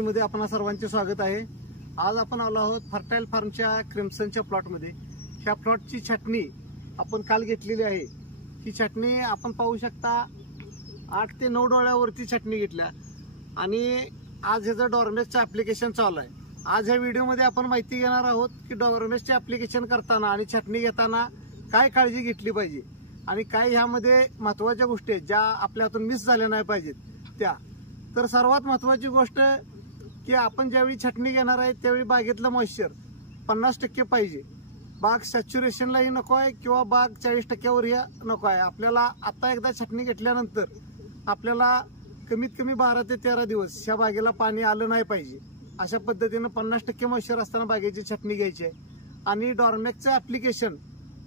मध्ये आपणा सर्वांचे स्वागत आहे। आज आपण आलो आहोत फर्टाईल फार्मच्या क्रिम्सनच्या प्लॉटमध्ये। ह्या प्लॉटची छाटणी आपण काल घेतलेली आहे। ही छाटणी आपण पाहू शकता 8 ते 9 डोळ्यावरती छाटणी घेतल्या आणि आज ह्याचं डॉर्मेसचं ऍप्लिकेशन चालू आहे। आज ह्या व्हिडिओमध्ये आपण माहिती घेणार आहोत की डॉर्मेसचे ऍप्लिकेशन करताना आणि छाटणी घेताना काय काळजी घेतली पाहिजे आणि काय ह्यामध्ये महत्त्वाच्या गोष्टी आहेत ज्या आपल्या हातून मिस झाल्या नाही पाहिजेत त्या। तर सर्वात महत्त्वाची गोष्ट की आपण ज्यावेळी छाटणी घेणार आहे त्यावेळी बागेतलं मॉइश्चर 50% पाहिजे। बाग सॅच्युरेशनलाही नको आहे किंवा बाग 40%वर नको आहे। आपल्याला आता एकदा छाटणी घेतल्यानंतर आपल्याला कमीत कमी 12 ते 13 दिवस ह्या बागेला पाणी आलं नाही पाहिजे। अशा पद्धतीनं 50% मॉइश्चर असताना बागेची छाटणी घ्यायची आहे। आणि डॉर्मॅक्सचं ऍप्लिकेशन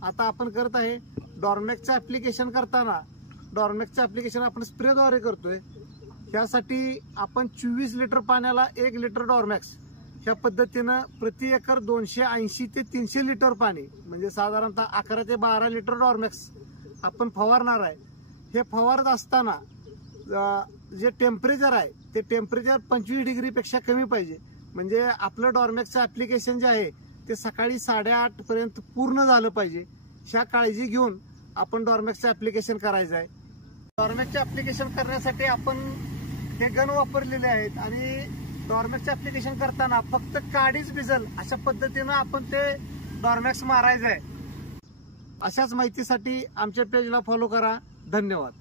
आता आपण करत आहे। डॉर्मॅक्सचं ऍप्लिकेशन करताना डॉर्मॅक्सचं ऍप्लिकेशन आपण स्प्रेद्वारे करतोय। त्यासाठी आपण 24 लिटर पाण्याला 1 लिटर डॉर्मॅक्स ह्या पद्धतीनं प्रति एकर 280 ते 300 लिटर पाणी म्हणजे साधारणतः 11 ते 12 लिटर डॉर्मॅक्स आपण फवारणार आहे। हे फवारत असताना जे टेम्परेचर आहे ते टेम्परेचर 25 डिग्रीपेक्षा कमी पाहिजे। म्हणजे आपलं डॉर्मॅक्सचं ऍप्लिकेशन जे आहे ते सकाळी 8:30 पर्यंत पूर्ण झालं पाहिजे। ह्या काळजी घेऊन आपण डॉर्मॅक्सचं ऍप्लिकेशन करायचं आहे। डॉर्मॅक्सचं ऍप्लिकेशन करण्यासाठी आपण हे गन वापरलेले आहेत आणि डॉर्मॅक्सचं ऍप्लिकेशन करताना फक्त काडीच भिजल अशा पद्धतीनं आपण ते डॉर्मॅक्स मारायचं आहे। अशाच माहितीसाठी आमच्या पेजला फॉलो करा। धन्यवाद।